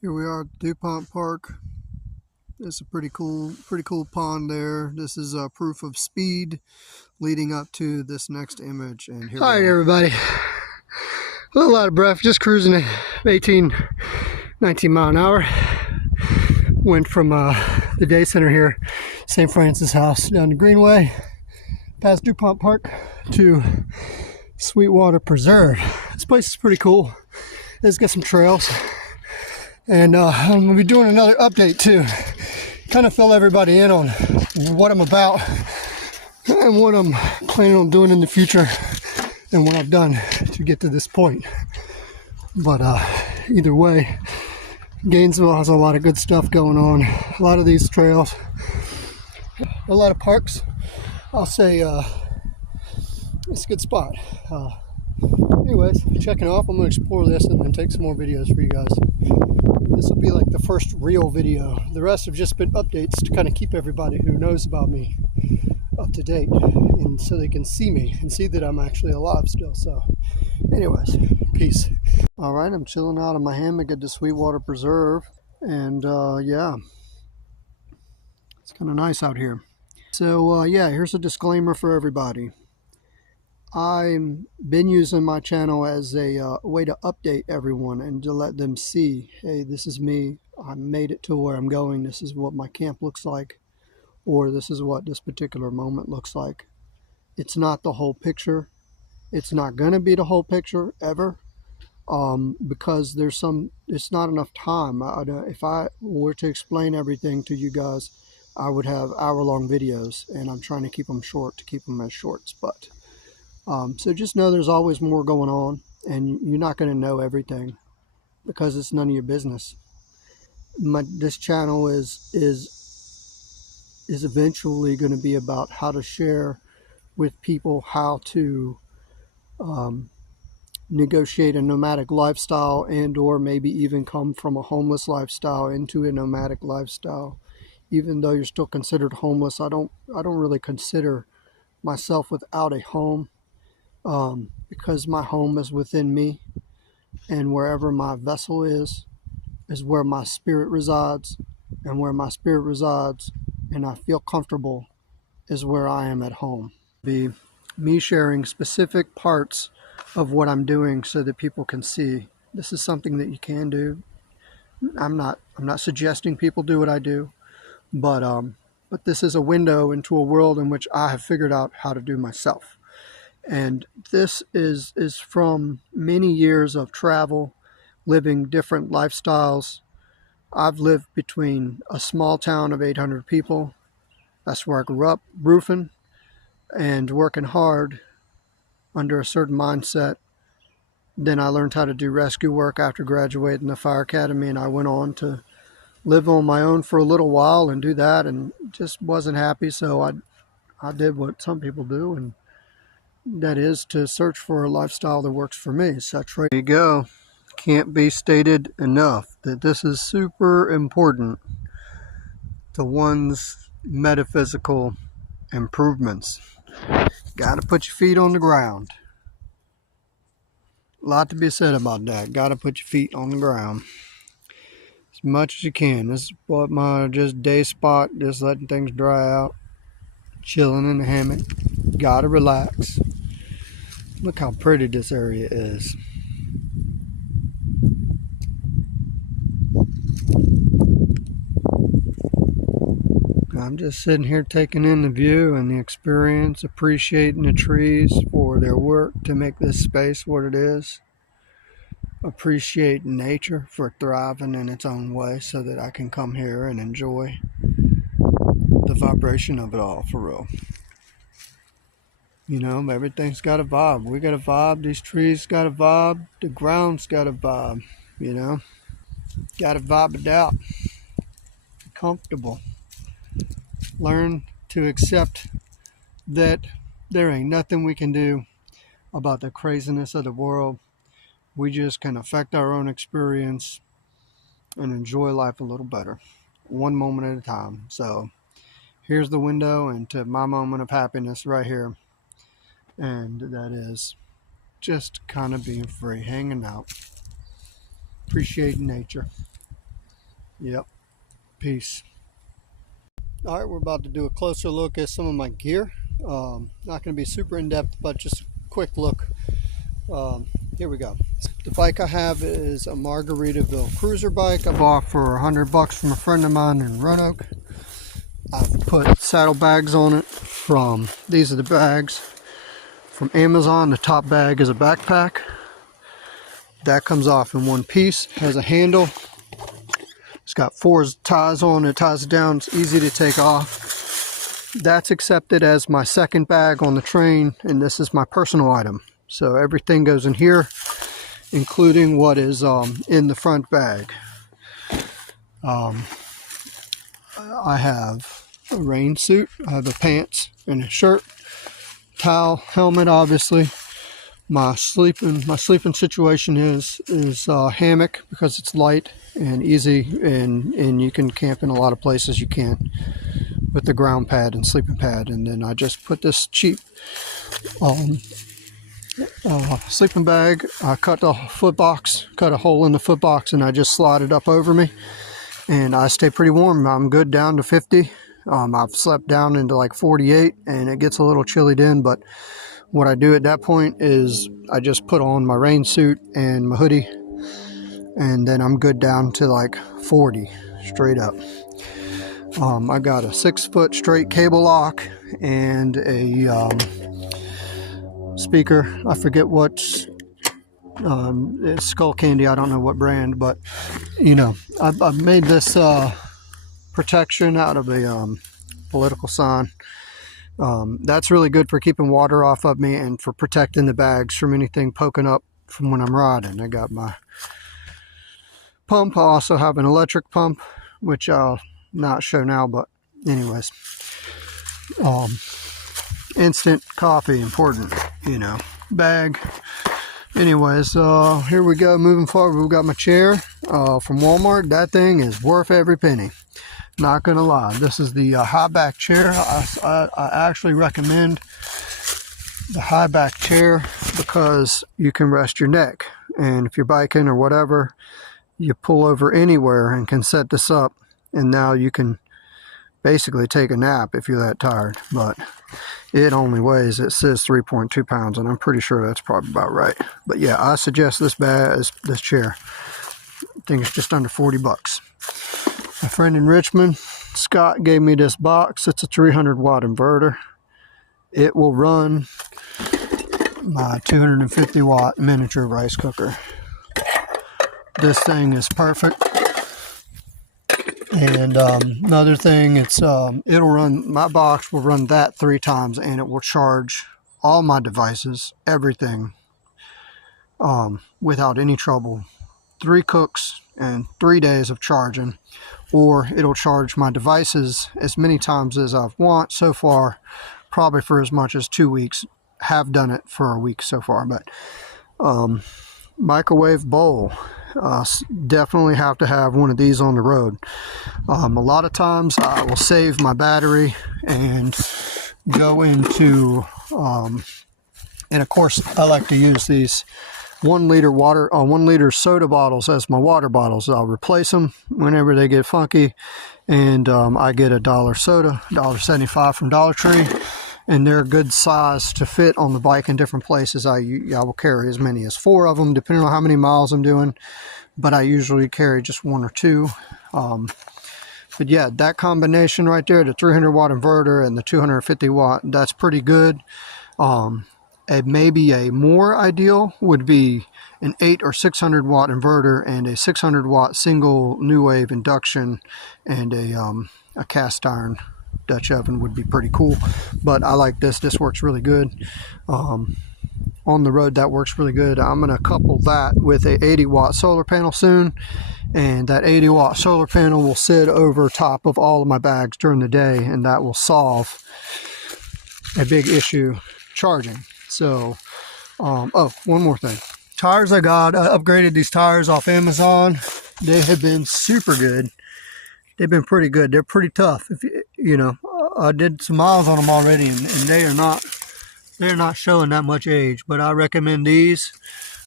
Here we are at DuPont Park. It's a pretty cool pond there. This is proof of speed leading up to this next image. And here All right, we are. everybody. A little out of breath, just cruising at 18, 19 mile an hour. Went from the day center here, St. Francis House, down to Greenway, past DuPont Park to Sweetwater Preserve. This place is pretty cool. It's got some trails. And I'm going to be doing another update too. Kind of fill everybody in on what I'm about and what I'm planning on doing in the future and what I've done to get to this point. But either way, Gainesville has a lot of good stuff going on. A lot of these trails, a lot of parks. I'll say it's a good spot. Anyways, checking off. I'm going to explore this and then take some more videos for you guys. This will be like the first real video. The rest have just been updates to kind of keep everybody who knows about me up to date, and so they can see me and see that I'm actually alive still. So anyways, peace. All right, I'm chilling out in my hammock at the Sweetwater Preserve, and yeah, it's kind of nice out here. So yeah, here's a disclaimer for everybody. I've been using my channel as a way to update everyone and to let them see, hey, this is me. I made it to where I'm going. This is what my camp looks like, or this is what this particular moment looks like. It's not the whole picture. It's not going to be the whole picture ever, because it's not enough time. If I were to explain everything to you guys, I would have hour-long videos, and I'm trying to keep them short, to keep them as shorts. But so just know there's always more going on, and you're not going to know everything because it's none of your business. This channel is eventually going to be about how to share with people how to negotiate a nomadic lifestyle, and or maybe even come from a homeless lifestyle into a nomadic lifestyle. Even though you're still considered homeless, I don't really consider myself without a home. Because my home is within me, and wherever my vessel is where my spirit resides, and where my spirit resides and I feel comfortable is where I am at home. Be me sharing specific parts of what I'm doing so that people can see this is something that you can do. I'm not suggesting people do what I do, but this is a window into a world in which I have figured out how to do myself. And this is from many years of travel, living different lifestyles. I've lived between a small town of 800 people. That's where I grew up, roofing and working hard under a certain mindset. Then I learned how to do rescue work after graduating the fire academy, and I went on to live on my own for a little while and do that, and just wasn't happy. So I did what some people do, and that is to search for a lifestyle that works for me. So there you go. Can't be stated enough that this is super important to one's metaphysical improvements. Got to put your feet on the ground. A lot to be said about that. Got to put your feet on the ground as much as you can. This is what my just day spot, just letting things dry out, chilling in the hammock. Got to relax. Look how pretty this area is. I'm just sitting here taking in the view and the experience, appreciating the trees for their work to make this space what it is. Appreciate nature for thriving in its own way so that I can come here and enjoy the vibration of it all, for real. You know, everything's got a vibe. We got a vibe. These trees got a vibe. The ground's got a vibe, you know. Got to vibe it out. Be comfortable. Learn to accept that there ain't nothing we can do about the craziness of the world. We just can affect our own experience and enjoy life a little better, one moment at a time. So here's the window into my moment of happiness right here. And that is just kind of being free, hanging out, appreciating nature. Yep. Peace. All right, we're about to do a closer look at some of my gear. Not going to be super in-depth, but just a quick look. Here we go. The bike I have is a Margaritaville cruiser bike I bought for $100 from a friend of mine in Roanoke. I've put saddlebags on it from, these are the bags from Amazon. The top bag is a backpack. That comes off in one piece, has a handle. It's got 4 ties on it, ties it down, it's easy to take off. That's accepted as my second bag on the train, and this is my personal item. So everything goes in here, including what is in the front bag. I have a rain suit, I have a pants and a shirt, towel, helmet obviously. My sleeping situation is hammock because it's light and easy, and you can camp in a lot of places you can't with the ground pad and sleeping pad. And then I just put this cheap sleeping bag. I cut the foot box, cut a hole in the foot box, and I just slide it up over me, and I stay pretty warm. I'm good down to 50. I've slept down into like 48, and it gets a little chilly then, but what I do at that point is I just put on my rain suit and my hoodie, and then I'm good down to like 40 straight up. I got a 6-foot straight cable lock and a speaker. I forget what's it's Skull Candy. I don't know what brand, but you know, I've made this protection out of a political sign. That's really good for keeping water off of me and for protecting the bags from anything poking up from when I'm riding. I got my pump. I also have an electric pump, which I'll not show now, but anyways. Instant coffee, important, you know, bag. Anyways, here we go. Moving forward, we've got my chair from Walmart. That thing is worth every penny. Not gonna lie, this is the high back chair. I actually recommend the high back chair because you can rest your neck, and if you're biking or whatever, you pull over anywhere and can set this up, and now you can basically take a nap if you're that tired. But it only weighs, it says 3.2 pounds, and I'm pretty sure that's probably about right. But yeah, I suggest this chair. I think it's just under $40. My friend in Richmond, Scott, gave me this box. It's a 300 watt inverter. It will run my 250 watt miniature rice cooker. This thing is perfect. And another thing, it'll run, my box will run that 3 times, and it will charge all my devices, everything, without any trouble. 3 cooks and 3 days of charging. Or it'll charge my devices as many times as I want so far, probably for as much as 2 weeks. Have done it for a week so far. But microwave bowl, definitely have to have one of these on the road. A lot of times I will save my battery and go into and of course I like to use these 1 liter water, 1 liter soda bottles as my water bottles. I'll replace them whenever they get funky, and I get a dollar soda, $1.75 from Dollar Tree, and they're a good size to fit on the bike in different places. I will carry as many as 4 of them, depending on how many miles I'm doing, but I usually carry just 1 or 2. But yeah, that combination right there, the 300 watt inverter and the 250 watt, that's pretty good. Maybe a more ideal would be an 800 or 600 watt inverter and a 600 watt single new wave induction, and a cast iron Dutch oven would be pretty cool. But I like this. This works really good. On the road, that works really good. I'm going to couple that with a 80 watt solar panel soon, and that 80 watt solar panel will sit over top of all of my bags during the day, and that will solve a big issue charging. So, oh, one more thing. Tires I got, I upgraded these tires off Amazon. They have been super good. They've been pretty good. They're pretty tough. If you know, I did some miles on them already, and they're not showing that much age. But I recommend these.